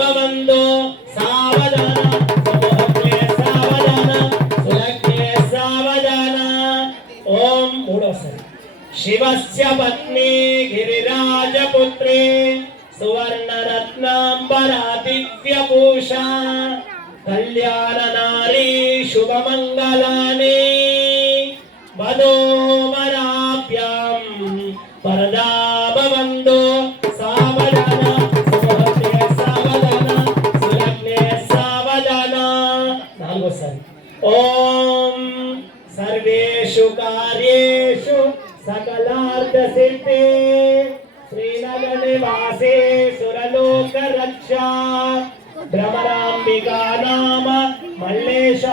भवन्तु सावधान सुमुहूर्ते सावधान सुलग्ने सावधान ओम मूडोसरि शिवस्य पत्नी गिरिराजपुत्री सुवर्णरत्नांबरा दिव्यभूषा कल्याण नारी शुभमंगलानि वधूवराभ्यां वरदा भवन्तु सावधान सुमुहूर्ते सावधान सुलग्ने सावधान नाल्गोसारि ओम सर्वेषु कार्येषु सकलार्थसिद्धे श्रीनगरनिवासे सुरलोकरक्षा भ्रमराम्बिका नाम मल्लेश